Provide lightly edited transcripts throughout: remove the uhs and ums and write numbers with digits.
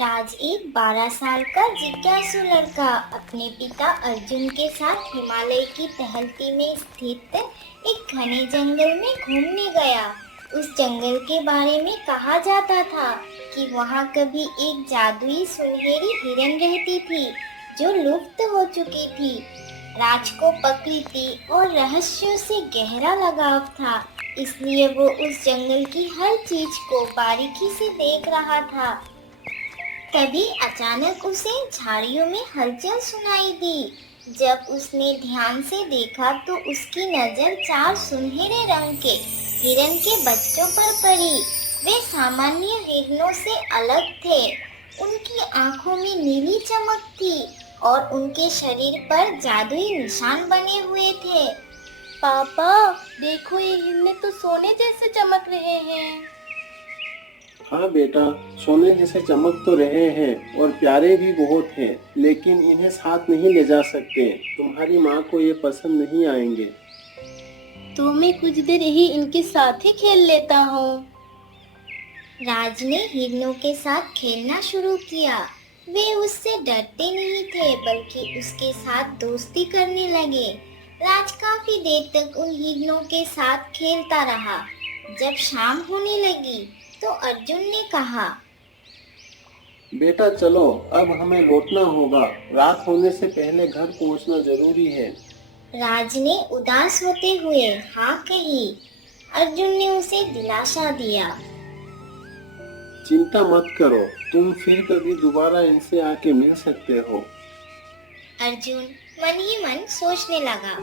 राज एक 12 साल का जिज्ञासु लड़का अपने पिता अर्जुन के साथ हिमालय की तहलती में स्थित एक घने जंगल में घूमने गया। उस जंगल के बारे में कहा जाता था कि वहाँ कभी एक जादुई सुनहरी हिरन रहती थी जो लुप्त हो चुकी थी। राज को प्रकृति और रहस्यों से गहरा लगाव था, इसलिए वो उस जंगल की हर चीज को बारीकी से देख रहा था। तभी अचानक उसे झाड़ियों में हलचल सुनाई दी। जब उसने ध्यान से देखा तो उसकी नजर 4 सुनहरे रंग के हिरन के बच्चों पर पड़ी। वे सामान्य हिरनों से अलग थे। उनकी आंखों में नीली चमक थी और उनके शरीर पर जादुई निशान बने हुए थे। पापा, देखो ये हिरने तो सोने जैसे चमक रहे हैं। हाँ बेटा, सोने जैसे चमक तो रहे हैं और प्यारे भी बहुत हैं, लेकिन इन्हें साथ नहीं ले जा सकते। तुम्हारी माँ को ये पसंद नहीं आएंगे। तो मैं कुछ देर ही इनके साथ ही खेल लेता हूँ। राज ने हिरनों के साथ खेलना शुरू किया। वे उससे डरते नहीं थे बल्कि उसके साथ दोस्ती करने लगे। राज काफी देर तक उन हिरनों के साथ खेलता रहा। जब शाम होने लगी तो अर्जुन ने कहा, बेटा चलो, अब हमें लौटना होगा। रात होने से पहले घर पहुंचना जरूरी है। राज ने उदास होते हुए हाँ कही। अर्जुन ने उसे दिलासा दिया, चिंता मत करो, तुम फिर कभी दोबारा इनसे आके मिल सकते हो। अर्जुन मन ही मन सोचने लगा,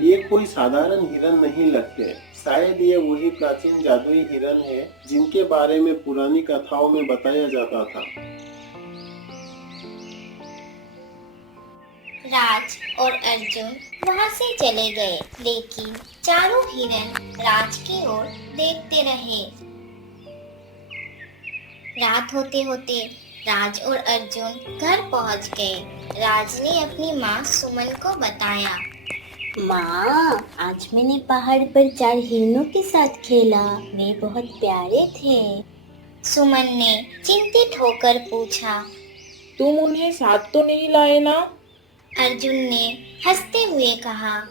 ये कोई साधारण हिरन नहीं लगते। शायद ये वही प्राचीन जादुई हिरन है जिनके बारे में पुरानी कथाओं में बताया जाता था। राज और अर्जुन वहां से चले गए, लेकिन चारों हिरन राज की ओर देखते रहे। रात होते होते राज और अर्जुन घर पहुंच गए। राज ने अपनी माँ सुमन को बताया, माँ, आज मैंने पहाड़ पर 4 हिरणों के साथ खेला। वे बहुत प्यारे थे। सुमन ने चिंतित होकर पूछा, तुम उन्हें साथ तो नहीं लाए ना? अर्जुन ने हंसते हुए कहा,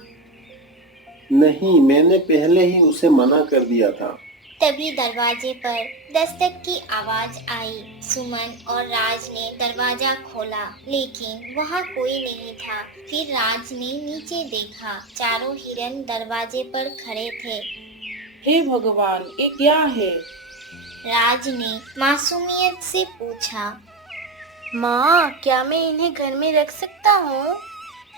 नहीं, मैंने पहले ही उसे मना कर दिया था। तभी दरवाजे पर दस्तक की आवाज आई। सुमन और राज ने दरवाजा खोला, लेकिन वहाँ कोई नहीं था। फिर राज ने नीचे देखा, चारों हिरन दरवाजे पर खड़े थे। हे भगवान, ये क्या है? राज ने मासूमियत से पूछा, माँ, क्या मैं इन्हें घर में रख सकता हूँ?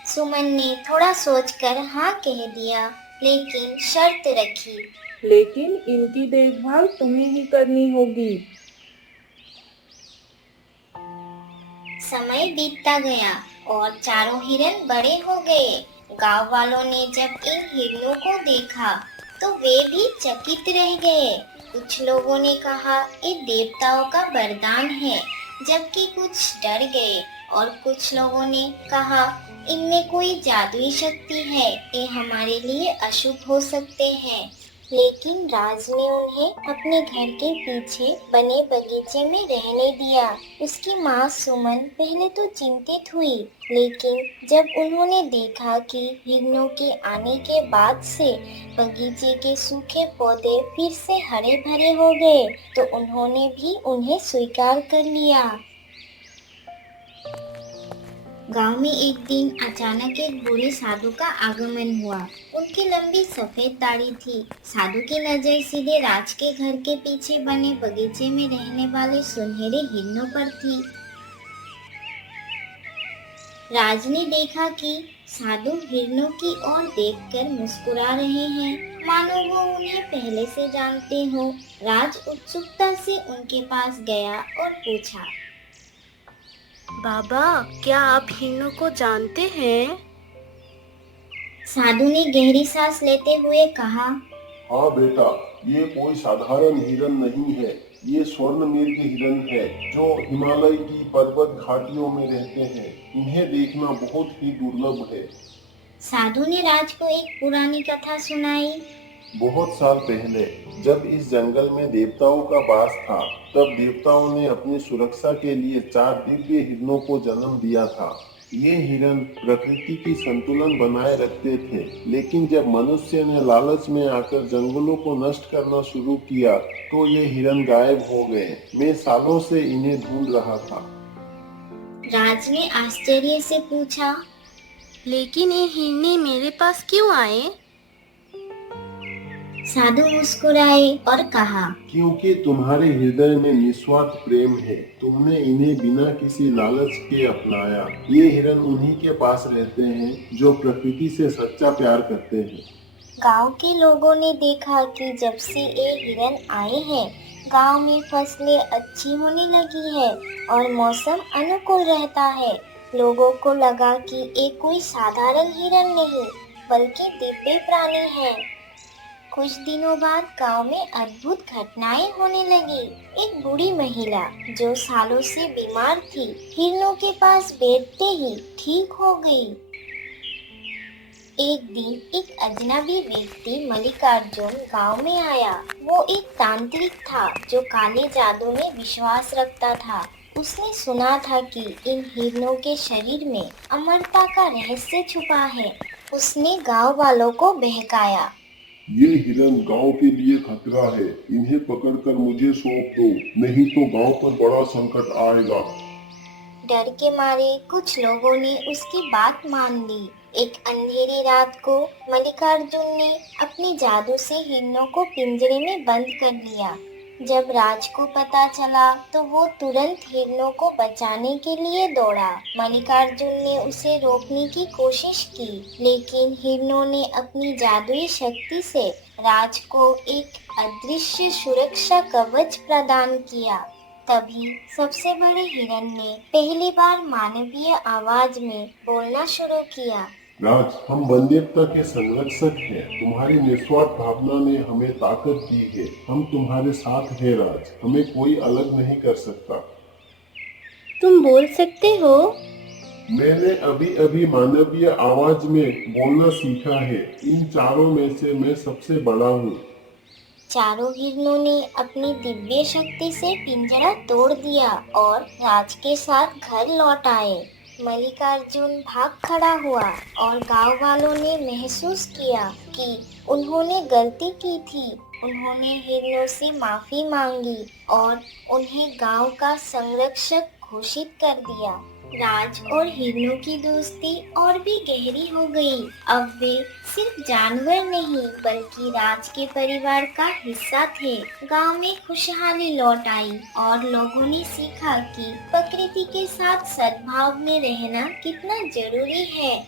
सुमन ने थोड़ा सोचकर हाँ कह दिया, लेकिन शर्त रखी। लेकिन इनकी देखभाल तुम्हें ही करनी होगी। समय बीतता गया और चारों हिरन बड़े हो गए। गांव वालों ने जब इन हिरणों को देखा तो वे भी चकित रह गए। कुछ लोगों ने कहा ये देवताओं का वरदान है, जबकि कुछ डर गए और कुछ लोगों ने कहा इनमें कोई जादुई शक्ति है, ये हमारे लिए अशुभ हो सकते हैं। लेकिन राज ने उन्हें अपने घर के पीछे बने बगीचे में रहने दिया। उसकी माँ सुमन पहले तो चिंतित हुई, लेकिन जब उन्होंने देखा कि हिरणों के आने के बाद से बगीचे के सूखे पौधे फिर से हरे भरे हो गए, तो उन्होंने भी उन्हें स्वीकार कर लिया। गांव में एक दिन अचानक एक बूढ़े साधु का आगमन हुआ। उनकी लंबी सफेद दाढ़ी थी। साधु की नजर सीधे राज के घर के पीछे बने बगीचे में रहने वाले सुनहरे हिरणों पर थी। राज ने देखा कि साधु हिरणों की ओर देखकर मुस्कुरा रहे हैं, मानो वो उन्हें पहले से जानते हो। राज उत्सुकता से उनके पास गया और पूछा, बाबा, क्या आप हिरणों को जानते हैं? साधु ने गहरी सांस लेते हुए कहा, हाँ बेटा, ये कोई साधारण हिरन नहीं है। ये स्वर्ण मृग हिरन है जो हिमालय की पर्वत घाटियों में रहते हैं। इन्हें देखना बहुत ही दुर्लभ है। साधु ने राज को एक पुरानी कथा सुनाई। बहुत साल पहले जब इस जंगल में देवताओं का वास था, तब देवताओं ने अपनी सुरक्षा के लिए 4 दिव्य हिरणों को जन्म दिया था। ये हिरण प्रकृति की संतुलन बनाए रखते थे, लेकिन जब मनुष्य ने लालच में आकर जंगलों को नष्ट करना शुरू किया, तो ये हिरण गायब हो गए। मैं सालों से इन्हें ढूंढ रहा था। राज ने आश्चर्य से पूछा, लेकिन ये हिरने मेरे पास क्यों आए? साधु मुस्कुराए और कहा, क्योंकि तुम्हारे हृदय में निस्वार्थ प्रेम है। तुमने इन्हें बिना किसी लालच के अपनाया। ये हिरण उन्हीं के पास रहते हैं जो प्रकृति से सच्चा प्यार करते हैं। गांव के लोगों ने देखा कि जब से ये हिरण आए हैं, गांव में फसलें अच्छी होने लगी है और मौसम अनुकूल रहता है। लोगों को लगा कि ये कोई साधारण हिरण नहीं, बल्कि दिव्य प्राणी है। कुछ दिनों बाद गांव में अद्भुत घटनाएं होने लगी। एक बूढ़ी महिला जो सालों से बीमार थी, हिरणों के पास बैठते ही ठीक हो गई। एक दिन एक अजनबी व्यक्ति मल्लिकार्जुन गांव में आया। वो एक तांत्रिक था जो काले जादू में विश्वास रखता था। उसने सुना था कि इन हिरणों के शरीर में अमरता का रहस्य छुपा है। उसने गांव वालों को बहकाया, ये हिरण गांव के लिए खतरा है। इन्हें पकड़कर मुझे सौंप दो, नहीं तो गांव पर बड़ा संकट आएगा। डर के मारे कुछ लोगों ने उसकी बात मान ली। एक अंधेरी रात को मल्लिकार्जुन ने अपने जादू से हिरणों को पिंजरे में बंद कर लिया। जब राज को पता चला तो वो तुरंत हिरणों को बचाने के लिए दौड़ा। मल्लिकार्जुन ने उसे रोकने की कोशिश की, लेकिन हिरणों ने अपनी जादुई शक्ति से राज को एक अदृश्य सुरक्षा कवच प्रदान किया। तभी सबसे बड़े हिरण ने पहली बार मानवीय आवाज में बोलना शुरू किया, राज, हम वन्यता के संरक्षक हैं। तुम्हारी निस्वार्थ भावना ने हमें ताकत दी है। हम तुम्हारे साथ हैं राज। हमें कोई अलग नहीं कर सकता। तुम बोल सकते हो? मैंने अभी अभी मानवीय आवाज में बोलना सीखा है। इन चारों में से मैं सबसे बड़ा हूँ। चारों हिरणों ने अपनी दिव्य शक्ति से पिंजरा तोड़ दिया और राज के साथ घर लौट आए। मल्लिकार्जुन भाग खड़ा हुआ और गांव वालों ने महसूस किया कि उन्होंने गलती की थी। उन्होंने हिरणों से माफी मांगी और उन्हें गांव का संरक्षक घोषित कर दिया। राज और हिरणों की दोस्ती और भी गहरी हो गई। अब वे सिर्फ जानवर नहीं, बल्कि राज के परिवार का हिस्सा थे। गांव में खुशहाली लौट आई और लोगों ने सीखा कि प्रकृति के साथ सद्भाव में रहना कितना जरूरी है।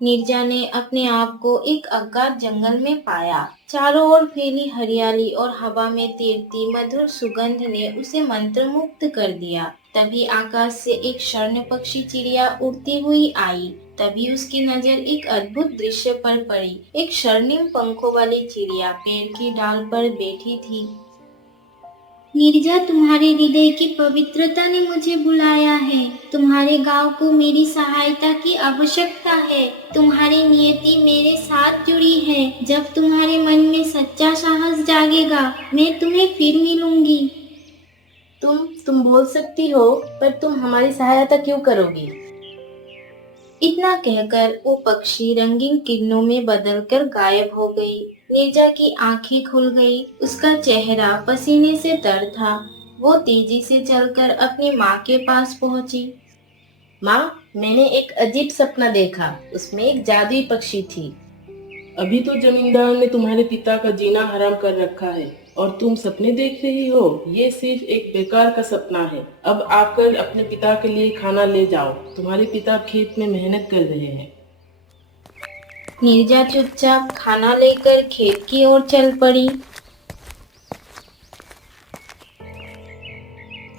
नीरजा ने अपने आप को एक अज्ञात जंगल में पाया। चारों ओर फैली हरियाली और हवा में तैरती मधुर सुगंध ने उसे मंत्रमुग्ध कर दिया। तभी आकाश से एक स्वर्ण पक्षी चिड़िया उड़ती हुई आई। तभी उसकी नजर एक अद्भुत दृश्य पर पड़ी। एक स्वर्णिम पंखों वाली चिड़िया पेड़ की डाल पर बैठी थी। नीरजा, तुम्हारे हृदय की पवित्रता ने मुझे बुलाया है। तुम्हारे गांव को मेरी सहायता की आवश्यकता है। तुम्हारी नियति मेरे साथ जुड़ी है। जब तुम्हारे मन में सच्चा साहस जागेगा, मैं तुम्हें फिर मिलूंगी। तुम बोल सकती हो, पर तुम हमारी सहायता क्यों करोगी? इतना कहकर वो पक्षी रंगीन किरणों में बदलकर गायब हो गई। नीरजा की आंखें खुल गई। उसका चेहरा पसीने से तर था। वो तेजी से चलकर अपनी माँ के पास पहुंची। माँ, मैंने एक अजीब सपना देखा। उसमें एक जादुई पक्षी थी। अभी तो जमींदार ने तुम्हारे पिता का जीना हराम कर रखा है और तुम सपने देख रही हो। ये सिर्फ एक बेकार का सपना है। अब आकर अपने पिता के लिए खाना ले जाओ। तुम्हारे पिता खेत में मेहनत कर रहे हैं। नीरजा चुपचाप खाना लेकर खेत की ओर चल पड़ी।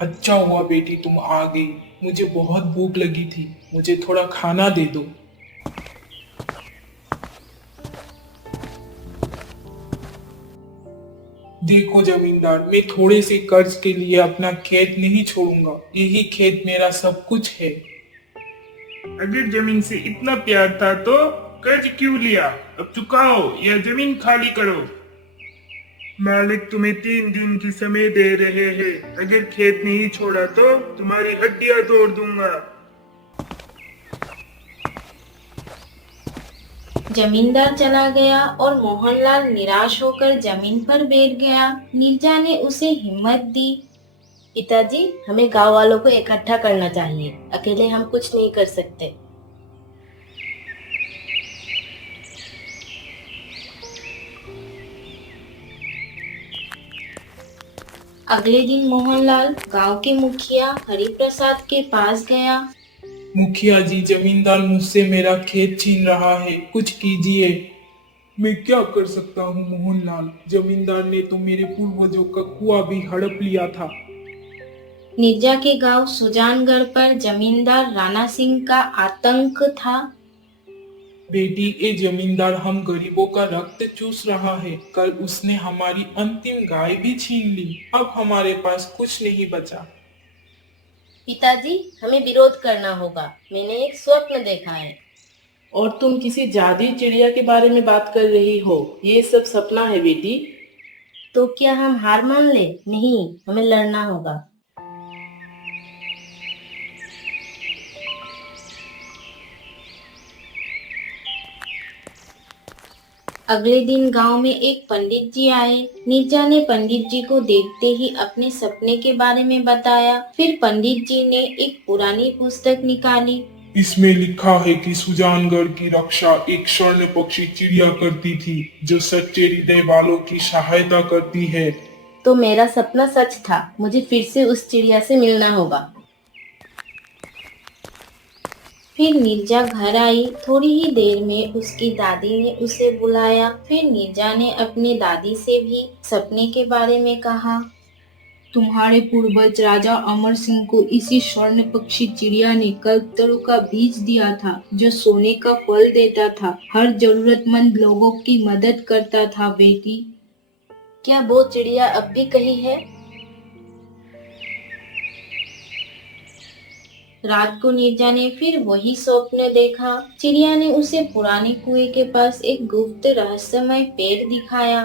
अच्छा हुआ बेटी, तुम आ गई। मुझे बहुत भूख लगी थी। मुझे थोड़ा खाना दे दो। देखो जमींदार, मैं थोड़े से कर्ज के लिए अपना खेत नहीं छोड़ूंगा। यही खेत मेरा सब कुछ है। अगर जमीन से इतना प्यार था तो कर्ज क्यों लिया? अब चुकाओ या जमीन खाली करो। मालिक तुम्हें 3 दिन की समय दे रहे हैं। अगर खेत नहीं छोड़ा तो तुम्हारी हड्डियां तोड़ दूंगा। जमींदार चला गया और मोहनलाल निराश होकर जमीन पर बैठ गया। नीरजा ने उसे हिम्मत दी। पिताजी, हमें गांव वालों को इकट्ठा करना चाहिए, अकेले हम कुछ नहीं कर सकते। अगले दिन मोहनलाल गांव के मुखिया हरिप्रसाद के पास गया। मुखिया जी, जमींदार मुझसे मेरा खेत छीन रहा है, कुछ कीजिए। मैं क्या कर सकता हूँ मोहनलाल? जमींदार ने तो मेरे पूर्वजों का कुआं भी हड़प लिया था। नीरजा के गांव सुजानगढ़ पर जमींदार राणा सिंह का आतंक था। बेटी, ये जमींदार हम गरीबों का रक्त चूस रहा है। कल उसने हमारी अंतिम गाय भी छीन ली। अब हमारे पास कुछ नहीं बचा। पिताजी, हमें विरोध करना होगा। मैंने एक स्वप्न देखा है। और तुम किसी जादुई चिड़िया के बारे में बात कर रही हो। ये सब सपना है बेटी। तो क्या हम हार मान ले? नहीं, हमें लड़ना होगा। अगले दिन गांव में एक पंडित जी आए। नीरजा ने पंडित जी को देखते ही अपने सपने के बारे में बताया। फिर पंडित जी ने एक पुरानी पुस्तक निकाली। इसमें लिखा है कि सुजानगढ़ की रक्षा एक स्वर्ण पक्षी चिड़िया करती थी, जो सच्चे हृदय वालों की सहायता करती है। तो मेरा सपना सच था। मुझे फिर से उस चिड़िया से मिलना होगा। फिर नीरजा घर आई। थोड़ी ही देर में उसकी दादी ने उसे बुलाया। फिर नीरजा ने अपनी दादी से भी सपने के बारे में कहा। तुम्हारे पूर्वज राजा अमर सिंह को इसी स्वर्ण पक्षी चिड़िया ने कल्पतरु का बीज दिया था, जो सोने का फल देता था, हर जरूरतमंद लोगों की मदद करता था। बेटी, क्या वो चिड़िया अब भी कहीं है? रात को नीरजा ने फिर वही स्वप्न देखा। चिड़िया ने उसे पुराने कुएं के पास एक गुप्त रहस्यमय पेड़ दिखाया।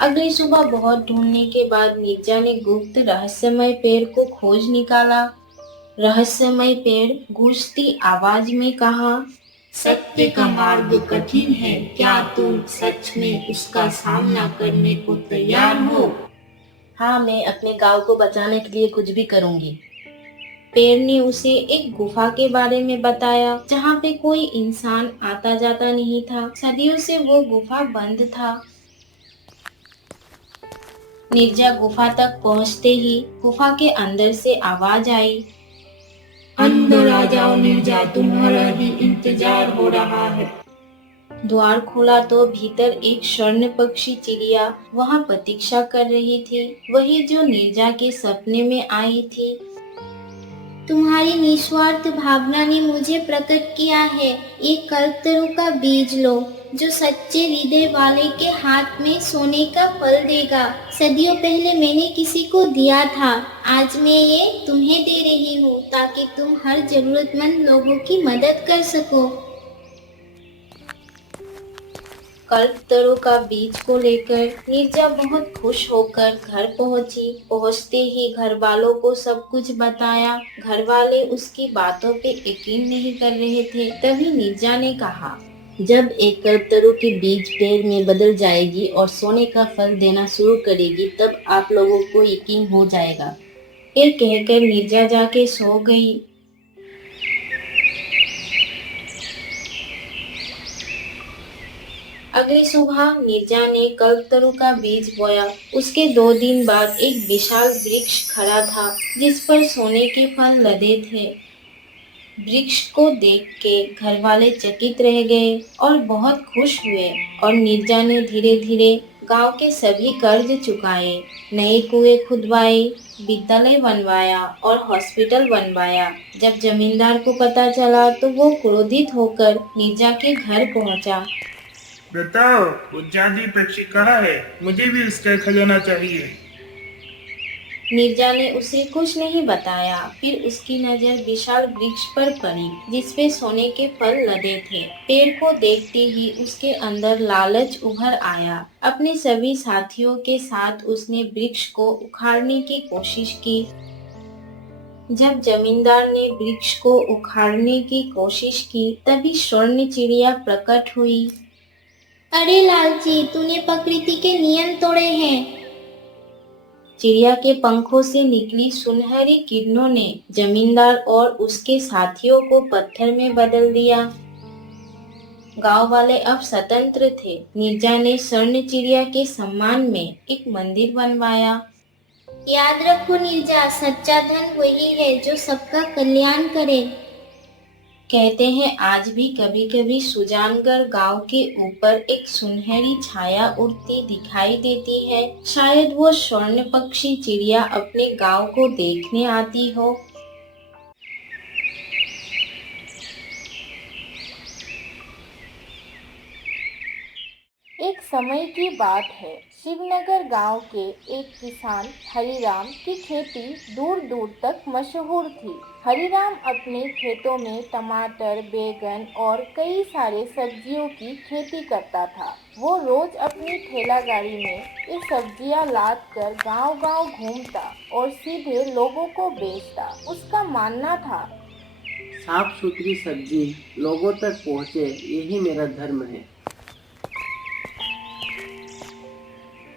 अगली सुबह बहुत ढूंढने के बाद नीरजा ने गुप्त रहस्यमय पेड़ को खोज निकाला। रहस्यमय पेड़ गूंजती आवाज में कहा, सत्य का मार्ग कठिन है, क्या तुम सच में उसका सामना करने को तैयार हो? हाँ, मैं अपने गांव को बचाने के लिए कुछ भी करूंगी। पेड़ ने उसे एक गुफा के बारे में बताया, जहाँ पे कोई इंसान आता जाता नहीं था। सदियों से वो गुफा बंद था। नीरजा गुफा तक पहुँचते ही गुफा के अंदर से आवाज आई, अंदर आ जाओ नीरजा, तुम्हारा ही इंतजार हो रहा है। द्वार खोला तो भीतर एक स्वर्ण पक्षी चिड़िया वहाँ प्रतीक्षा कर रही थी, वही जो नीरजा के सपने में आई थी। तुम्हारी निस्वार्थ भावना ने मुझे प्रकट किया है। ये कल्पतरु का बीज लो, जो सच्चे हृदय वाले के हाथ में सोने का फल देगा। सदियों पहले मैंने किसी को दिया था, आज मैं ये तुम्हें दे रही हूँ, ताकि तुम हर जरूरतमंद लोगों की मदद कर सको। कल्पतरु का बीज को लेकर नीरजा बहुत खुश होकर घर पहुंची। पहुंचते ही घर वालों को सब कुछ बताया। घर वाले उसकी बातों पे यकीन नहीं कर रहे थे। तभी नीरजा ने कहा, जब एक कल्पतरु की बीज पेड़ में बदल जाएगी और सोने का फल देना शुरू करेगी, तब आप लोगों को यकीन हो जाएगा। ये कहकर नीरजा जाके सो गई। अगली सुबह नीरजा ने कल्पतरु का बीज बोया। उसके 2 दिन बाद एक विशाल वृक्ष खड़ा था, जिस पर सोने के फल लदे थे। वृक्ष को देख के घर वाले चकित रह गए और बहुत खुश हुए। और नीरजा ने धीरे धीरे गांव के सभी कर्ज चुकाए, नए कुएं खुदवाए, विद्यालय बनवाया और हॉस्पिटल बनवाया। जब जमींदार को पता चला तो वो क्रोधित होकर नीरजा के घर पहुंचा। बताओ, वो जादुई पक्षी कहाँ है? मुझे भी उसका खजाना चाहिए। नीरजा ने उसे कुछ नहीं बताया। फिर उसकी नजर विशाल वृक्ष पर पड़ी जिसपे सोने के फल लदे थे। पेड़ को देखते ही उसके अंदर लालच उभर आया। अपने सभी साथियों के साथ उसने वृक्ष को उखाड़ने की कोशिश की। जब जमींदार ने वृक्ष को उखाड़ने की कोशिश की तभी स्वर्ण चिड़िया प्रकट हुई। अरे लालची, तूने प्रकृति के नियम तोड़े हैं। चिड़िया के पंखों से निकली सुनहरी किरणों ने जमींदार और उसके साथियों को पत्थर में बदल दिया। गांव वाले अब स्वतंत्र थे। नीरजा ने स्वर्ण चिड़िया के सम्मान में एक मंदिर बनवाया। याद रखो नीरजा, सच्चा धन वही है जो सबका कल्याण करे। कहते हैं आज भी कभी कभी सुजानगढ़ गांव के ऊपर एक सुनहरी छाया उड़ती दिखाई देती है। शायद वो स्वर्ण पक्षी चिड़िया अपने गांव को देखने आती हो। एक समय की बात है। शिवनगर गांव के एक किसान हरिराम की खेती दूर दूर तक मशहूर थी। हरिराम अपने खेतों में टमाटर, बैगन और कई सारे सब्जियों की खेती करता था। वो रोज अपनी ठेला गाड़ी में ये सब्जियां लाद कर गांव-गांव घूमता और सीधे लोगों को बेचता। उसका मानना था, साफ सुथरी सब्जी लोगों तक पहुँचे, यही मेरा धर्म है।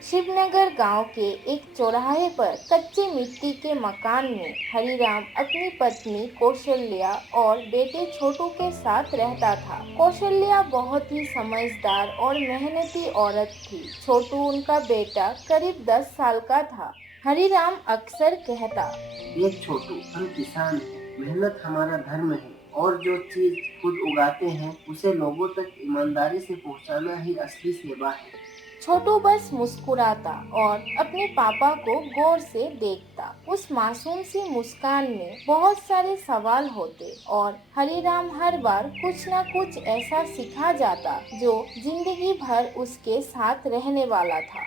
शिवनगर गांव के एक चौराहे पर कच्चे मिट्टी के मकान में हरिराम अपनी पत्नी कौशल्या और बेटे छोटू के साथ रहता था। कौशल्या बहुत ही समझदार और मेहनती औरत थी। छोटू उनका बेटा करीब 10 साल का था। हरिराम अक्सर कहता, देख छोटू, हम किसान हैं, मेहनत हमारा धर्म है और जो चीज खुद उगाते हैं उसे लोगों तक ईमानदारी से पहुंचाना ही असली सेवा है। छोटू बस मुस्कुराता और अपने पापा को गौर से देखता। उस मासूम सी मुस्कान में बहुत सारे सवाल होते और हरिराम हर बार कुछ न कुछ ऐसा सिखा जाता जो जिंदगी भर उसके साथ रहने वाला था।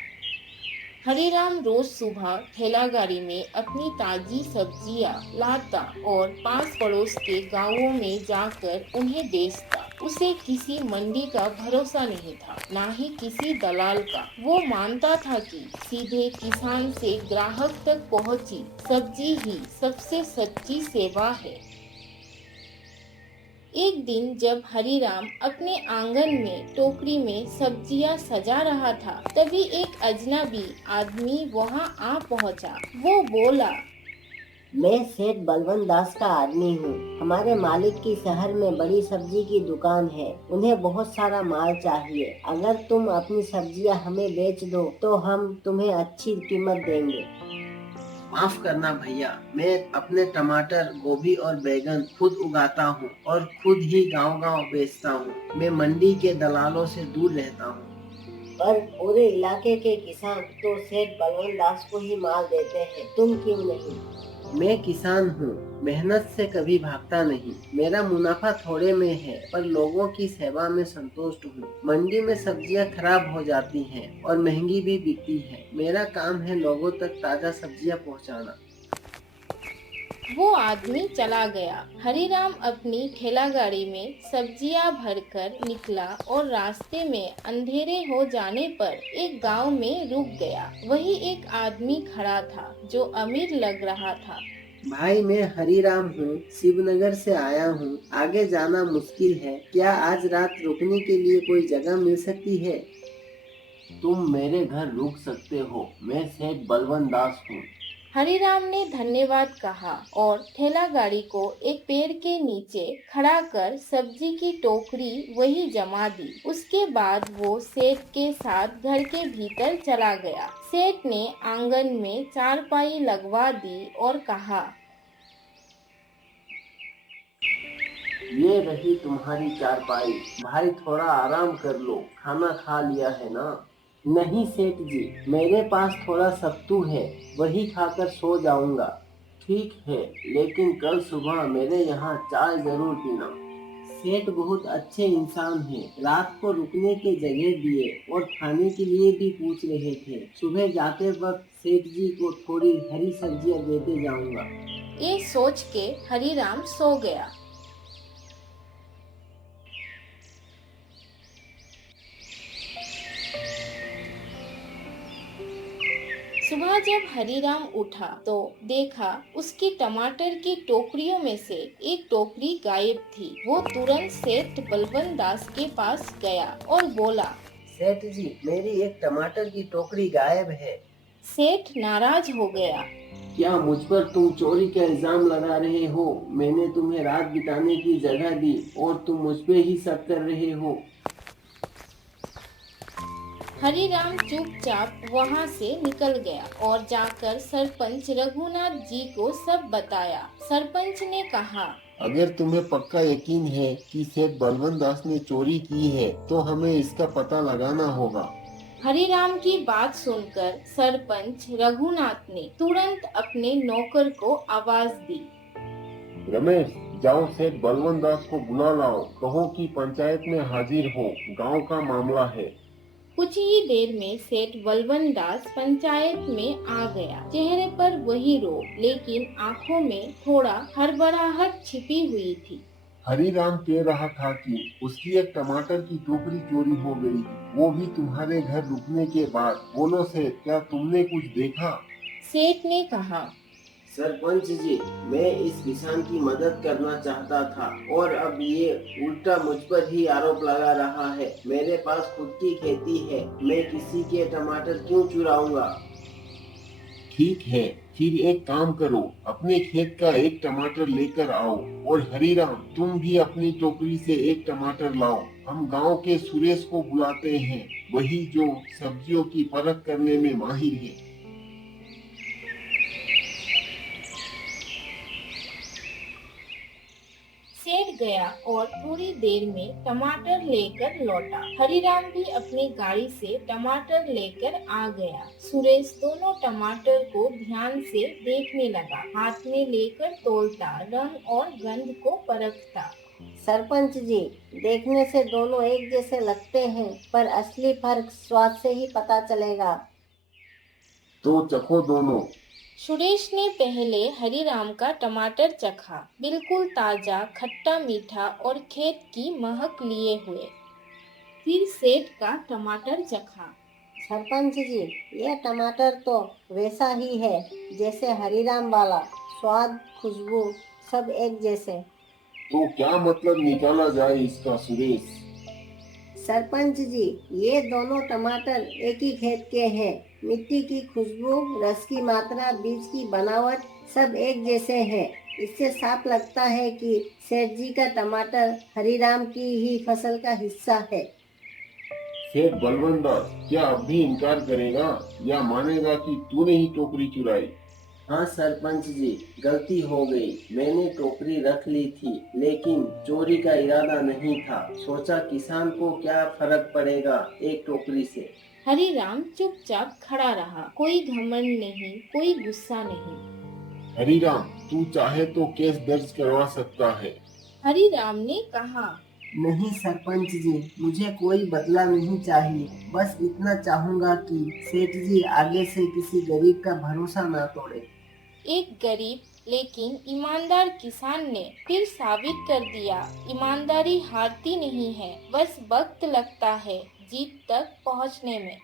हरिराम रोज सुबह ठेला गाड़ी में अपनी ताजी सब्जियां लाता और पास पड़ोस के गांवों में जाकर उन्हें बेचता। उसे किसी मंडी का भरोसा नहीं था, ना ही किसी दलाल का। वो मानता था कि सीधे किसान से ग्राहक तक पहुंची सब्जी ही सबसे सच्ची सेवा है। एक दिन जब हरिराम अपने आंगन में टोकरी में सब्जियां सजा रहा था, तभी एक अजनबी आदमी वहां आ पहुंचा। वो बोला, मैं सेठ बलवंत दास का आदमी हूँ। हमारे मालिक की शहर में बड़ी सब्जी की दुकान है। उन्हें बहुत सारा माल चाहिए। अगर तुम अपनी सब्जियाँ हमें बेच दो तो हम तुम्हें अच्छी कीमत देंगे। माफ करना भैया, मैं अपने टमाटर, गोभी और बैगन खुद उगाता हूँ और खुद ही गांव-गांव बेचता हूँ। मैं मंडी के दलालों से दूर रहता हूँ। पर पूरे इलाके के किसान तो सेठ बलवंत दास को ही माल देते हैं, तुम क्यों नहीं? मैं किसान हूँ, मेहनत से कभी भागता नहीं। मेरा मुनाफा थोड़े में है पर लोगों की सेवा में संतुष्ट हूँ। मंडी में सब्जियाँ खराब हो जाती हैं और महंगी भी बिकती है। मेरा काम है लोगों तक ताजा सब्जियाँ पहुँचाना। वो आदमी चला गया। हरिराम अपनी ठेला गाड़ी में सब्जियां भरकर निकला और रास्ते में अंधेरे हो जाने पर एक गांव में रुक गया। वही एक आदमी खड़ा था जो अमीर लग रहा था। भाई, मैं हरिराम हूँ, शिवनगर से आया हूँ। आगे जाना मुश्किल है। क्या आज रात रुकने के लिए कोई जगह मिल सकती है? तुम मेरे घर रुक सकते हो। मैं सेठ बलवंत दास हूँ। हरिराम ने धन्यवाद कहा और ठेला गाड़ी को एक पेड़ के नीचे खड़ा कर सब्जी की टोकरी वही जमा दी। उसके बाद वो सेठ के साथ घर के भीतर चला गया। सेठ ने आंगन में चारपाई लगवा दी और कहा, ये रही तुम्हारी चारपाई। भाई, थोड़ा आराम कर लो। खाना खा लिया है ना? नहीं सेठ जी, मेरे पास थोड़ा सत्तू है, वही खाकर सो जाऊंगा। ठीक है, लेकिन कल सुबह मेरे यहाँ चाय जरूर पीना। सेठ बहुत अच्छे इंसान हैं। रात को रुकने के जगह दिए और खाने के लिए भी पूछ रहे थे। सुबह जाते वक्त सेठ जी को थोड़ी हरी सब्जियां देते जाऊंगा। ये सोच के हरीराम सो गया। सुबह जब हरीराम उठा तो देखा उसकी टमाटर की टोकरियों में से एक टोकरी गायब थी। वो तुरंत सेठ बलवंत दास के पास गया और बोला, सेठ जी, मेरी एक टमाटर की टोकरी गायब है। सेठ नाराज हो गया। क्या मुझ पर तुम चोरी का इल्जाम लगा रहे हो? मैंने तुम्हें रात बिताने की जगह दी और तुम मुझ पे ही शक कर रहे हो। हरीराम चुपचाप वहाँ से निकल गया और जाकर सरपंच रघुनाथ जी को सब बताया। सरपंच ने कहा, अगर तुम्हें पक्का यकीन है कि सेठ बलवंत दास ने चोरी की है तो हमें इसका पता लगाना होगा। हरीराम की बात सुनकर सरपंच रघुनाथ ने तुरंत अपने नौकर को आवाज दी, रमेश, जाओ सेठ बलवंत दास को बुला लाओ। कहो कि पंचायत में हाजिर हो, गांव का मामला है। कुछ ही देर में सेठ बलवंत दास पंचायत में आ गया। चेहरे पर वही रोब, लेकिन आंखों में थोड़ा हड़बड़ाहट छिपी हुई थी। हरीराम कह रहा था कि उसकी एक टमाटर की टोकरी चोरी हो गई, वो भी तुम्हारे घर रुकने के बाद। बोलो सेठ, क्या तुमने कुछ देखा? सेठ ने कहा, सरपंच जी, मैं इस किसान की मदद करना चाहता था और अब ये उल्टा मुझ पर ही आरोप लगा रहा है। मेरे पास खुद की खेती है, मैं किसी के टमाटर क्यों चुराऊंगा? ठीक है, फिर एक काम करो, अपने खेत का एक टमाटर लेकर आओ और हरीराम, तुम भी अपनी टोकरी से एक टमाटर लाओ। हम गांव के सुरेश को बुलाते हैं, वही जो सब्जियों की परख करने में माहिर है। सेठ गया और थोड़ी देर में टमाटर लेकर लौटा। हरीराम भी अपनी गाड़ी से टमाटर लेकर आ गया। सुरेश दोनों टमाटर को ध्यान से देखने लगा, हाथ में लेकर तोलता, रंग और गंध को परखता। सरपंच जी, देखने से दोनों एक जैसे लगते हैं, पर असली फर्क स्वाद से ही पता चलेगा। तो चखो दोनों। सुरेश ने पहले हरीराम का टमाटर चखा, बिल्कुल ताजा, खट्टा मीठा और खेत की महक लिए हुए। फिर सेठ का टमाटर चखा। सरपंच जी, ये टमाटर तो वैसा ही है जैसे हरीराम वाला, स्वाद, खुशबू सब एक जैसे। तो क्या मतलब निकाला जाए इसका सुरेश? सरपंच जी, ये दोनों टमाटर एक ही खेत के हैं। मिट्टी की खुशबू, रस की मात्रा, बीज की बनावट सब एक जैसे हैं। इससे साफ लगता है कि सेठ जी का टमाटर हरीराम की ही फसल का हिस्सा है। सेठ बलवंत दास क्या अब भी इनकार करेगा या मानेगा कि तूने ही टोकरी चुराई? हाँ सरपंच जी, गलती हो गई। मैंने टोकरी रख ली थी, लेकिन चोरी का इरादा नहीं था। सोचा किसान को क्या फर्क पड़ेगा एक टोकरी से। हरीराम चुपचाप खड़ा रहा, कोई घमंड नहीं, कोई गुस्सा नहीं। हरीराम, तू चाहे तो केस दर्ज करवा सकता है। हरीराम ने कहा, नहीं सरपंच जी, मुझे कोई बदला नहीं चाहिए। बस इतना चाहूंगा कि सेठ जी आगे से किसी गरीब का भरोसा ना तोड़े। एक गरीब लेकिन ईमानदार किसान ने फिर साबित कर दिया, ईमानदारी हारती नहीं है, बस वक्त लगता है जीत तक पहुंचने में।